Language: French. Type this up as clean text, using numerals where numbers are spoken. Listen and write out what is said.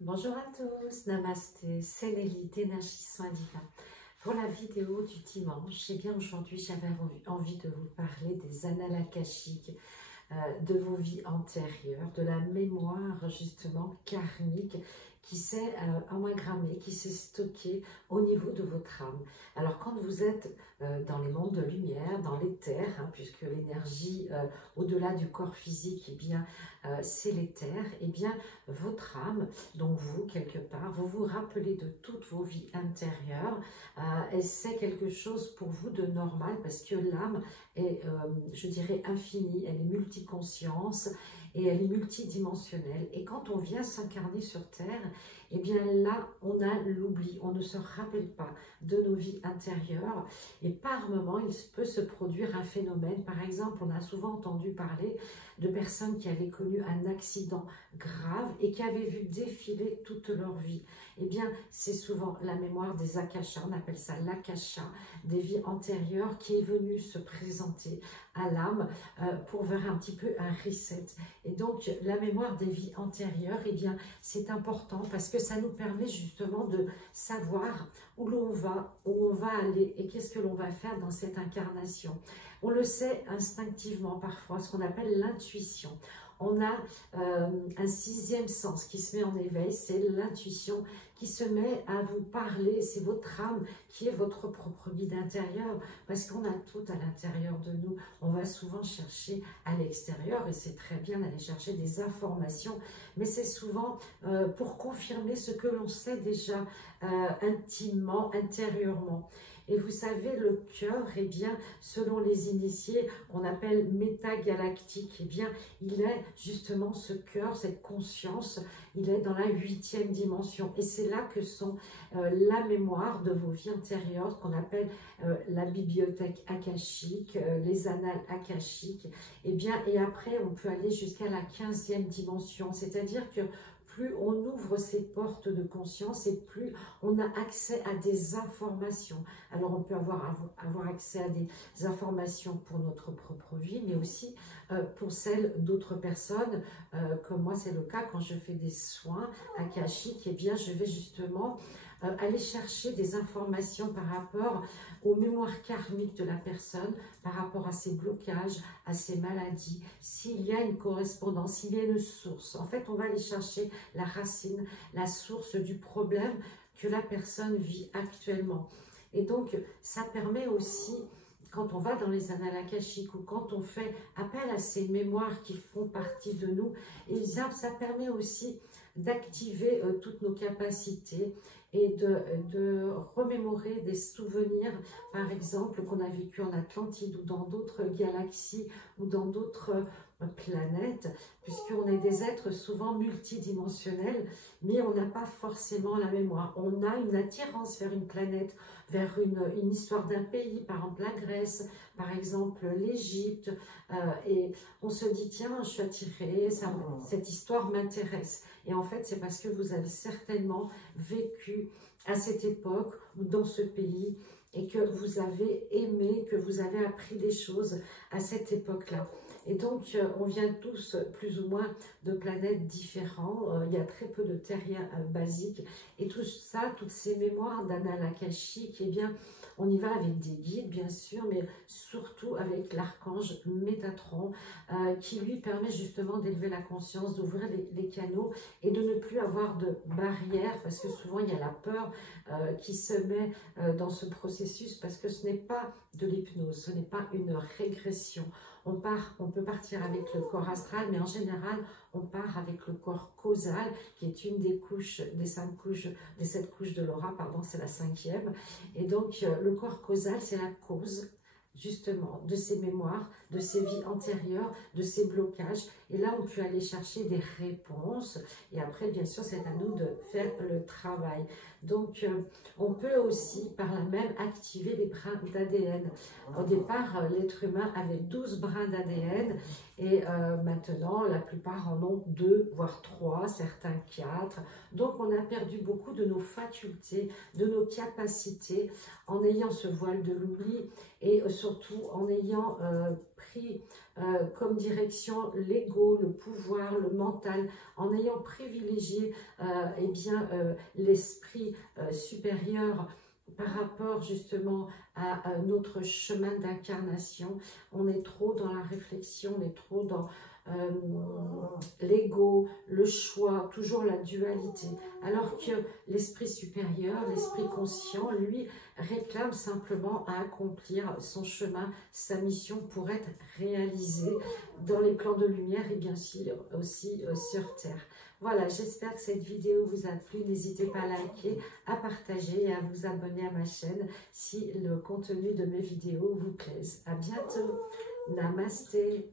Bonjour à tous, Namasté, c'est Nelly d'Énergie Soin Divin. Pour la vidéo du dimanche, eh bien aujourd'hui j'avais envie de vous parler des annales akashiques, de vos vies antérieures, de la mémoire justement karmique qui s'est amalgamée, qui s'est stockée au niveau de votre âme. Alors quand vous êtes dans les mondes de lumière, dans l'éther, puisque l'énergie au-delà du corps physique, eh bien c'est l'éther, eh bien votre âme, donc vous quelque part, vous vous rappelez de toutes vos vies intérieures, et c'est quelque chose pour vous de normal parce que l'âme est, je dirais, infinie, elle est multiconscience et elle est multidimensionnelle. Et quand on vient s'incarner sur Terre, eh bien là, on a l'oubli, on ne se rappelle pas de nos vies intérieures. Et par moment, il peut se produire un phénomène. Par exemple, on a souvent entendu parler de personnes qui avaient connu un accident grave et qui avaient vu défiler toute leur vie. Eh bien, c'est souvent la mémoire des akashas, on appelle ça l'akasha, des vies antérieures qui est venue se présenter à l'âme pour faire un petit peu un reset. Et donc, la mémoire des vies antérieures, eh bien, c'est important parce que ça nous permet justement de savoir où l'on va, où on va aller et qu'est-ce que l'on va faire dans cette incarnation. On le sait instinctivement parfois, ce qu'on appelle l'intuition. On a un sixième sens qui se met en éveil, c'est l'intuition qui se met à vous parler, c'est votre âme qui est votre propre guide intérieur, parce qu'on a tout à l'intérieur de nous. On va souvent chercher à l'extérieur, et c'est très bien d'aller chercher des informations, mais c'est souvent pour confirmer ce que l'on sait déjà intimement, intérieurement. Et vous savez, le cœur, eh bien, selon les initiés, qu'on appelle métagalactique, eh bien, il est justement ce cœur, cette conscience, il est dans la 8e dimension. Et c'est là que sont la mémoire de vos vies antérieures, qu'on appelle la bibliothèque akashique, les annales akashiques. Eh bien, et après, on peut aller jusqu'à la 15e dimension, c'est-à-dire que plus on ouvre ces portes de conscience et plus on a accès à des informations. Alors on peut avoir accès à des informations pour notre propre vie, mais aussi pour celles d'autres personnes, comme moi c'est le cas quand je fais des soins akashiques, eh bien je vais justement aller chercher des informations par rapport aux mémoires karmiques de la personne, par rapport à ses blocages, à ses maladies, s'il y a une correspondance, s'il y a une source. En fait, on va aller chercher la racine, la source du problème que la personne vit actuellement. Et donc, ça permet aussi, quand on va dans les annales akashiques ou quand on fait appel à ces mémoires qui font partie de nous, et ça permet aussi d'activer toutes nos capacités et de remémorer des souvenirs, par exemple, qu'on a vécu en Atlantide ou dans d'autres galaxies ou dans d'autres planètes, puisqu'on est des êtres souvent multidimensionnels, mais on n'a pas forcément la mémoire. On a une attirance vers une planète, vers une histoire d'un pays, par exemple la Grèce, par exemple l'Égypte, et on se dit, tiens, je suis attirée, cette histoire m'intéresse. Et en fait, c'est parce que vous avez certainement vécu à cette époque ou dans ce pays et que vous avez aimé, que vous avez appris des choses à cette époque-là. Et donc, on vient tous plus ou moins de planètes différentes. Il y a très peu de terriens basiques. Et tout ça, toutes ces mémoires d'annales akashiques, eh bien, on y va avec des guides, bien sûr, mais surtout avec l'archange Métatron, qui lui permet justement d'élever la conscience, d'ouvrir les canaux et de ne plus avoir de barrières, parce que souvent, il y a la peur qui se met dans ce processus, parce que ce n'est pas de l'hypnose, ce n'est pas une régression. On peut partir avec le corps astral, mais en général, on part avec le corps causal, qui est une des couches, des 7 couches de l'aura, pardon, c'est la 5e. Et donc, le corps causal, c'est la cause, justement, de ces mémoires, de ces vies antérieures, de ces blocages. Et là, on peut aller chercher des réponses. Et après, bien sûr, c'est à nous de faire le travail. Donc, on peut aussi, par là même, activer les brins d'ADN. Au départ, l'être humain avait 12 brins d'ADN. Et maintenant, la plupart en ont 2, voire 3, certains 4. Donc, on a perdu beaucoup de nos facultés, de nos capacités, en ayant ce voile de l'oubli et surtout en ayant pris comme direction l'ego, le pouvoir, le mental, en ayant privilégié eh bien l'esprit supérieur par rapport justement à notre chemin d'incarnation. On est trop dans la réflexion, on est trop dans l'ego, le choix, toujours la dualité, alors que l'esprit supérieur, l'esprit conscient, lui, réclame simplement à accomplir son chemin, sa mission pour être réalisée dans les plans de lumière et bien sûr aussi sur Terre. Voilà, j'espère que cette vidéo vous a plu. N'hésitez pas à liker, à partager et à vous abonner à ma chaîne si le contenu de mes vidéos vous plaise. À bientôt. Namasté.